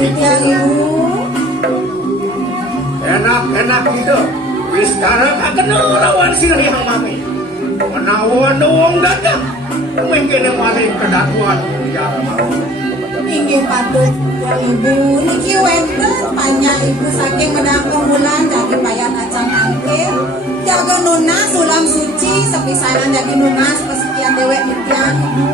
yang ibu. Enak gitu. Wis sekarang akan lawan si Riang Mami. Menawan wong dagang. Mungkin yang paling kedakuan penjara mau. Inggih patut yang ibu. Niki wenten banyak ibu saking medang kemulan jadi bayan acang angkir. Jaga nuna sulam suci sepisanan jadi nuna sepersekian dewek nitian ibu.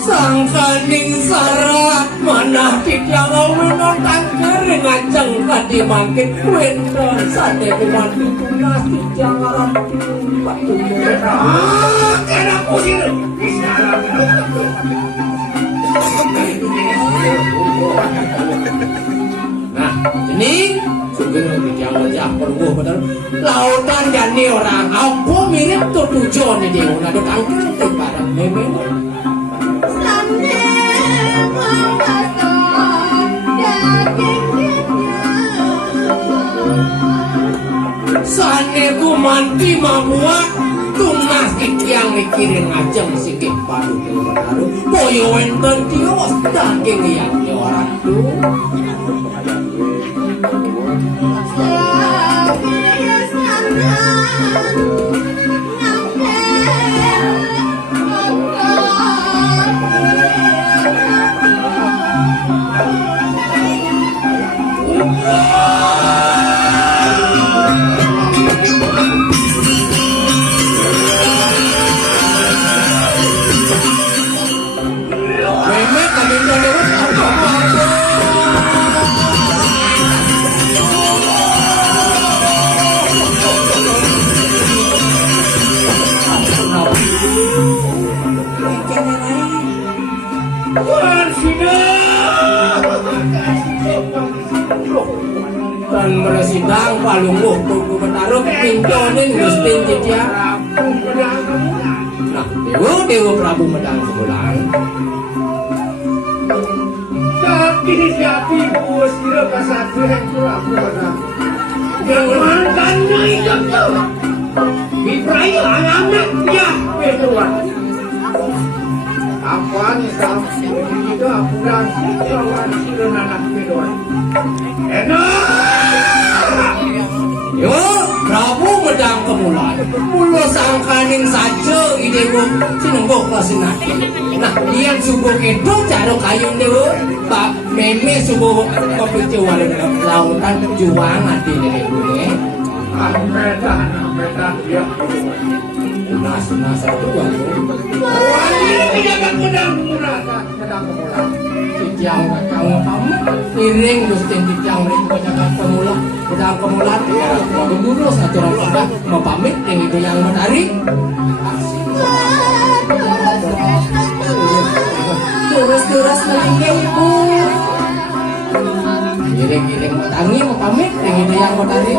Sangkaning sarat manah tidak menang tangkir ngajeng kadi mangkit wendon sate kumanti tunas tidak ngaran batu Kena pusing. nah ini sugeng tidak wajah perbuh betul lautan jani orang apa mirip tertujuan nih dia udah tangkir kepada memang Sane kumanti mamuak tunas ikyang mikirin ngajeng sikit padu baru boyo wenten tios daging yang orang tuh dan bersidang palungguh tunggu bertaruh pintonin gustin cicia nah dewa Prabu Medang sebulan Tapi siapi bos kira kasatu yang kurang kurang. Jangan kena ikan tu. Biprai anak ya betuan. Apa ni sampai itu aku dah kawan sila anak betuan. Enak. yo Prabu Medang kemulan mulo sangkaning saja idewo sinenggok kasinati nah lian subuh itu caro kayun dewo pak meme subuh kopi walun lautan juang hati dewo ne Ampetan dia. nas satu aku Wani penjaga pedang murah pedang murah. Kijang kamu piring gustin kijang mereka penjaga pemula pedang kemulan gemburu satu orang pada mau pamit yang itu yang menarik Terus melingkih ibu. giring tangi mau pamit yang itu yang menarik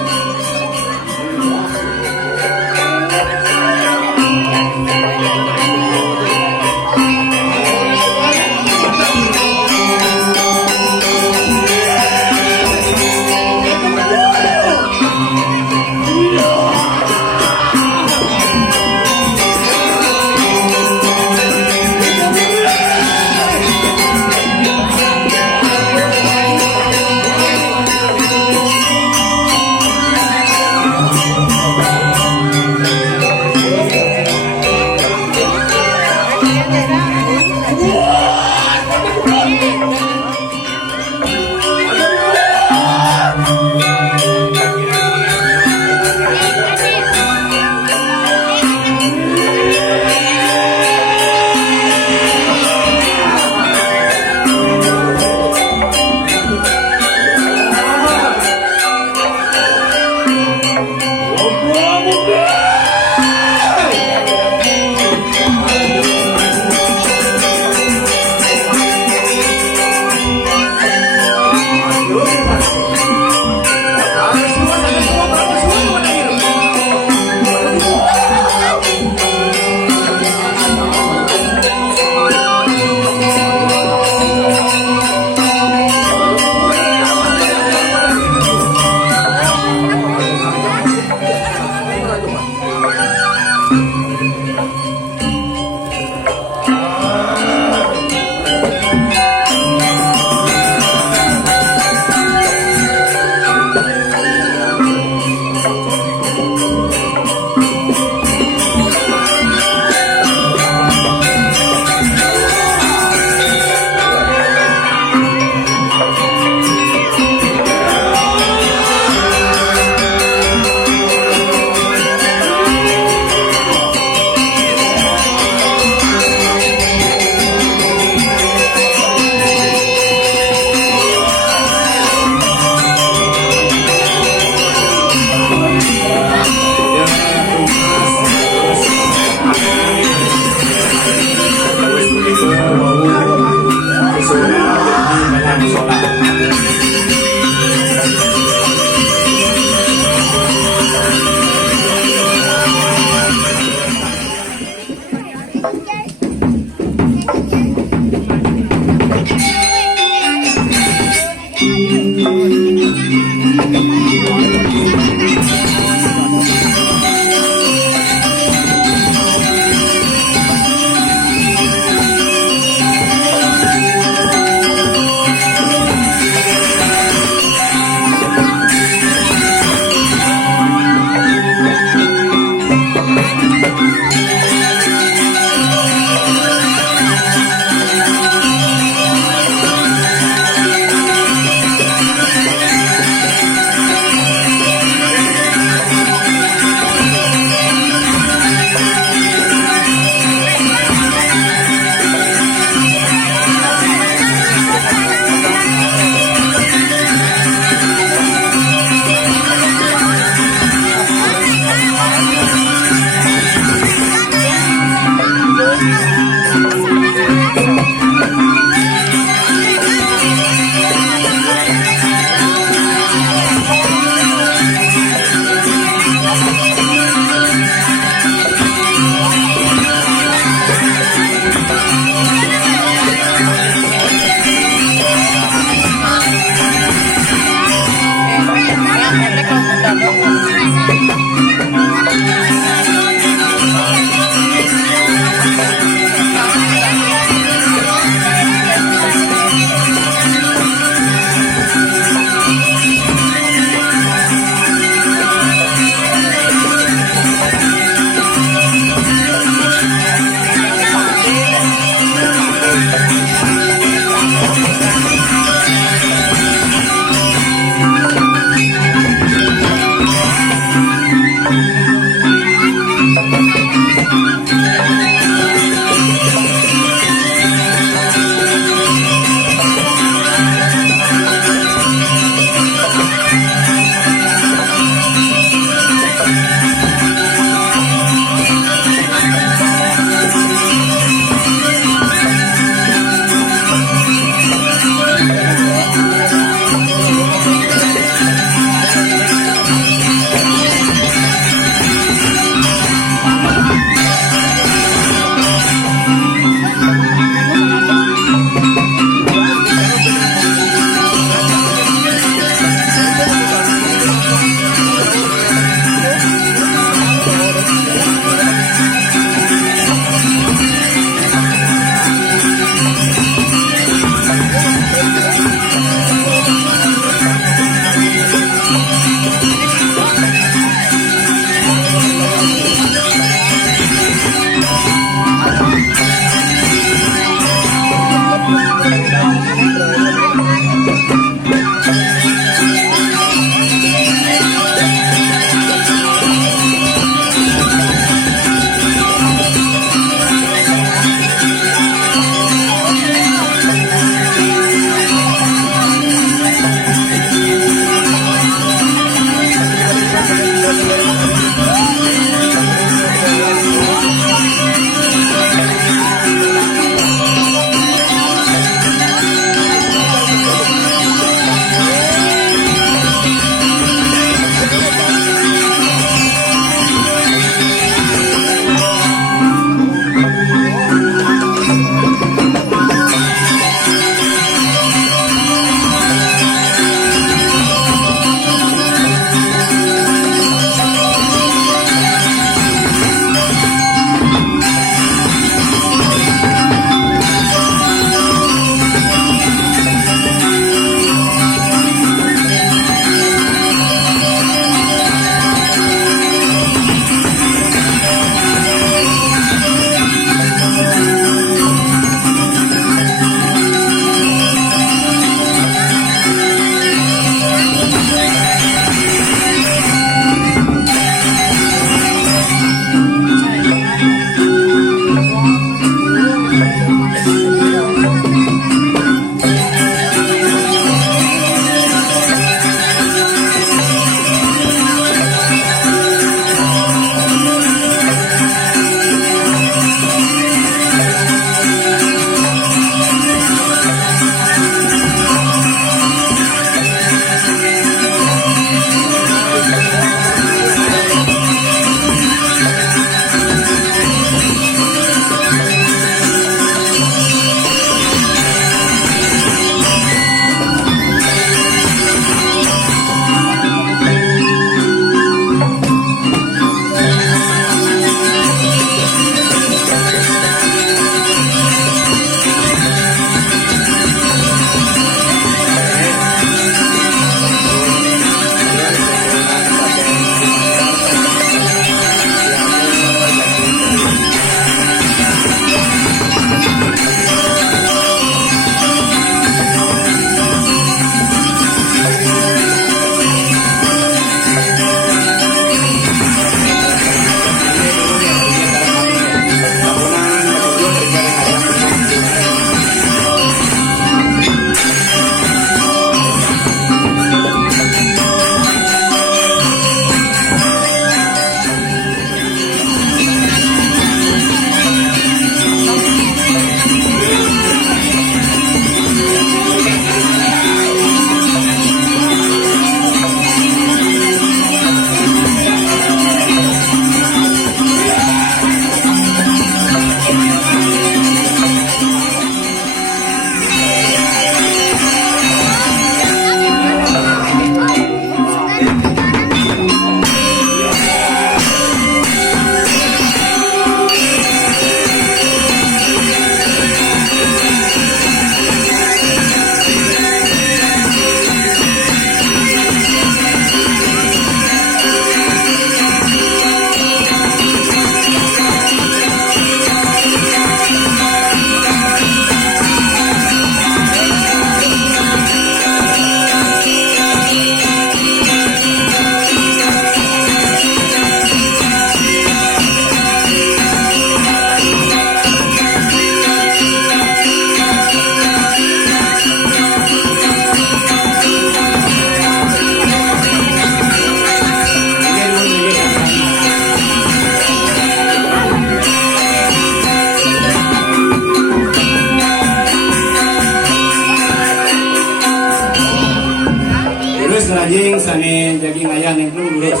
Anjing sani daging ayam yang lurus.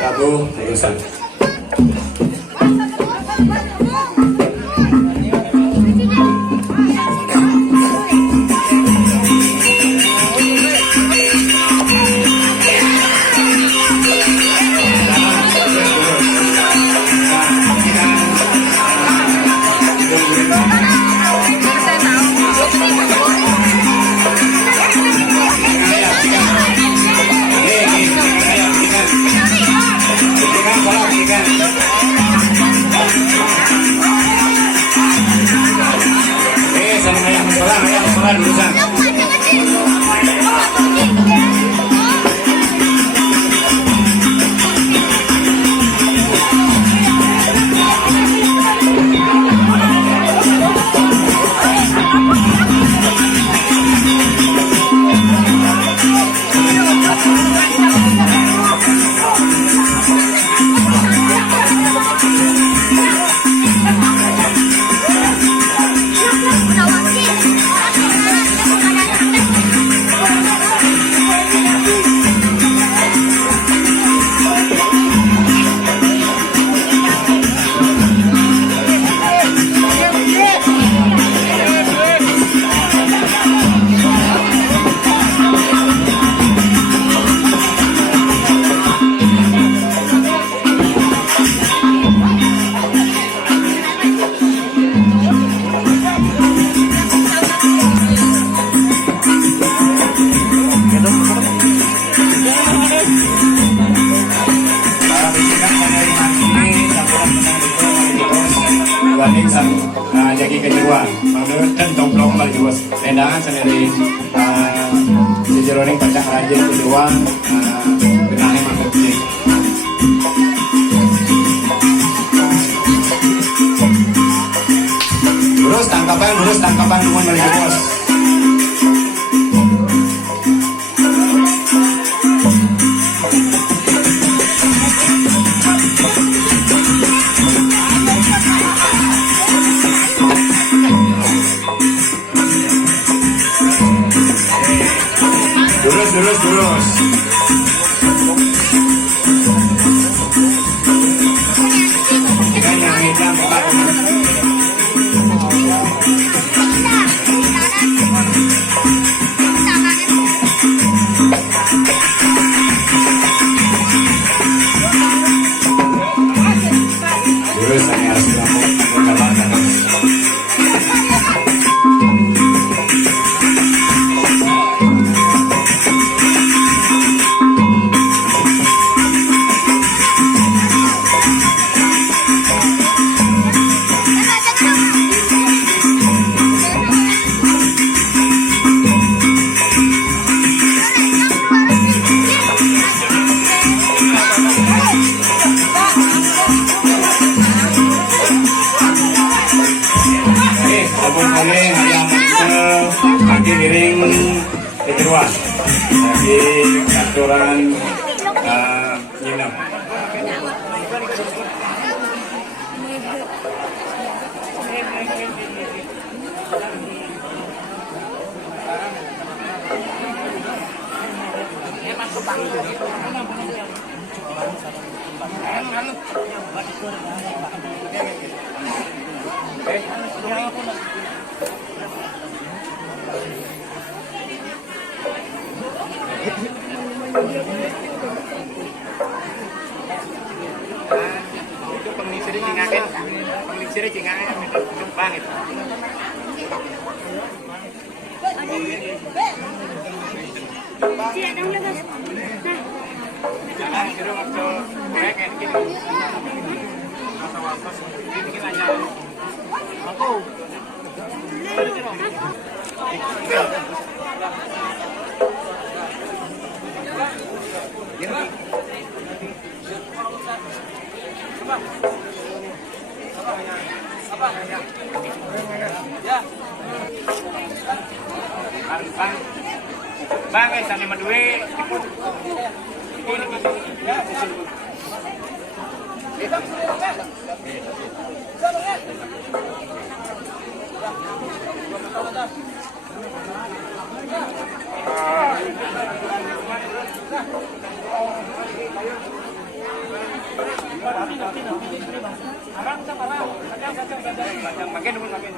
Kabu urusan. Jadi kedua, menurut domplong baliwas, tendangan sendiri si jeroning pecah rajin kedua, benahnya mantap sih. Terus tangkapan nuhun baliwas. Terus. Ikan yang hitam terus ini harus dilakukan. giring kejeruan lagi kantoran nginep. Itu pengisir cingakan, pengisir cingakan itu banget. Jangan kira waktu kayak gini. Masa-masa bikin aja. Aku. Bang, isa ni maduwi. Makin